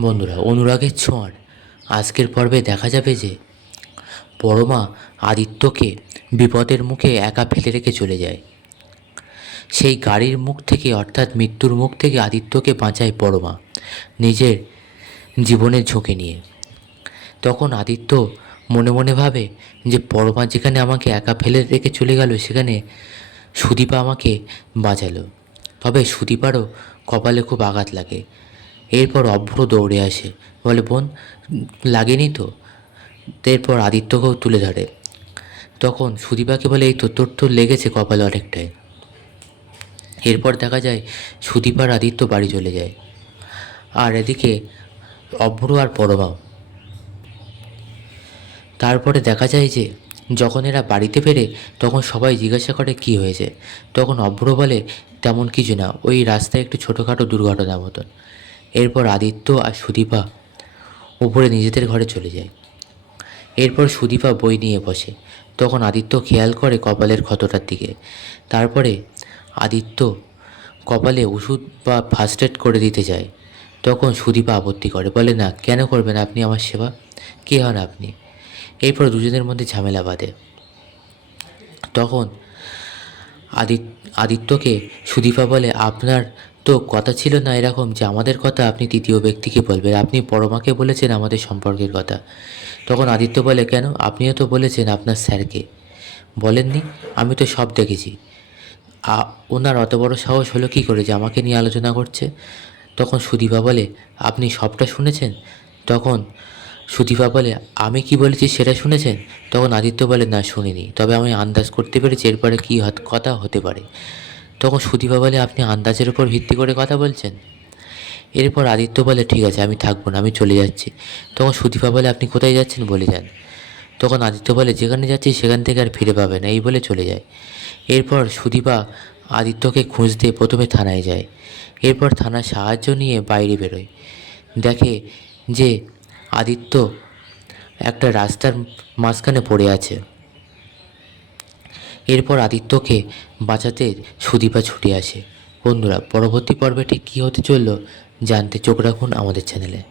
বন্ধুরা, অনুরাগের ছোঁয়ার। আজকের পর্বে দেখা যাবে যে পরমা আদিত্যকে বিপদের মুখে একা ফেলে রেখে চলে যায়। সেই গাড়ির মুখ থেকে, অর্থাৎ মৃত্যুর মুখ থেকে আদিত্যকে বাঁচায় পরমা নিজের জীবনের ঝুঁকি নিয়ে। তখন আদিত্য মনে মনে ভাবে যে পরমা যেখানে আমাকে একা ফেলে রেখে চলে গেল, সেখানে সুদীপা আমাকে বাঁচালো। তবে সুদীপারও কপালে খুব আঘাত লাগে। এরপর অভ্র দৌড়ে আসে। বলে, বোন, লাগেনি তো? এরপর আদিত্যকেও তুলে ধরে। তখন সুদীপাকে বলে, এই তোর তো লেগেছে কপালে অনেকটাই। এরপর দেখা যায়, সুদীপার আদিত্য বাড়ি চলে যায়। আর এদিকে অভ্র আর পরমাও তারপরে দেখা যায় যে, যখন এরা বাড়িতে ফেরে, তখন সবাই জিজ্ঞাসা করে, কি হয়েছে? তখন অভ্র বলে, তেমন কিছু না। ওই রাস্তায় একটু ছোটোখাটো দুর্ঘটনা মতন। এরপর আদিত্য আর সুদীপা উপরে নিজেদের ঘরে চলে যায়। এরপর সুদীপা বই নিয়ে বসে। তখন আদিত্য খেয়াল করে কপালের ক্ষতটার দিকে। তারপরে আদিত্য কপালে ওষুধ বা ফার্স্ট এড করে দিতে যায়। তখন সুদীপা আপত্তি করে, বলে, না, কেন করবেন আপনি আমার সেবা? কে হন আপনি? এরপর দুজনের মধ্যে ঝামেলা বাঁধে। তখন আদিত আদিত্যকে সুদীপা বলে, আপনার তো কথা ছিল না এরকম যে আমাদের কথা আপনি তৃতীয় ব্যক্তিকে বলবেন। আপনি পরমাকে বলেছেন আমাদের সম্পর্কের কথা। তখন আদিত্য বলে, কেন? আপনিও তো বলেছেন আপনার স্যারকে। বলেননি? আমি তো সব দেখেছি। ওনার অত বড় সাহস হলো কী করে যে আমাকে নিয়ে আলোচনা করছে? তখন সুদীপা বলে, আপনি সবটা শুনেছেন? তখন সুদীপা বলে, আমি কি বলেছি সেটা শুনেছেন? তখন আদিত্য বলে, না, শুনিনি। তবে আমি আন্দাজ করতে পেরেছি এরপরে কী কথা হতে পারে। তখন সুদীপা বলে, আপনি আন্দাজের উপর ভিত্তি করে কথা বলছেন? এরপর আদিত্য বলে, ঠিক আছে, আমি থাকব না, আমি চলে যাচ্ছি। তখন সুদীপা বলে, আপনি কোথায় যাচ্ছেন বলে যান। তখন আদিত্য বলে, যেখানে যাচ্ছি সেখান থেকে আর ফিরে পাবে না। এই বলে চলে যায়। এরপর সুদীপা আদিত্যকে খুঁজতে প্রথমে থানায় যায়। এরপর থানার সাহায্য নিয়ে বাইরে বেরোয়। দেখে যে আদিত্য একটা রাস্তার মাঝখানে পড়ে আছে। এরপর আদিত্যকে বাঁচাতে সুদীপা ছুটে আসে। বন্ধুরা, পরবর্তী পর্বে ঠিক কী হতে চলল জানতে চোখ রাখুন আমাদের চ্যানেলে।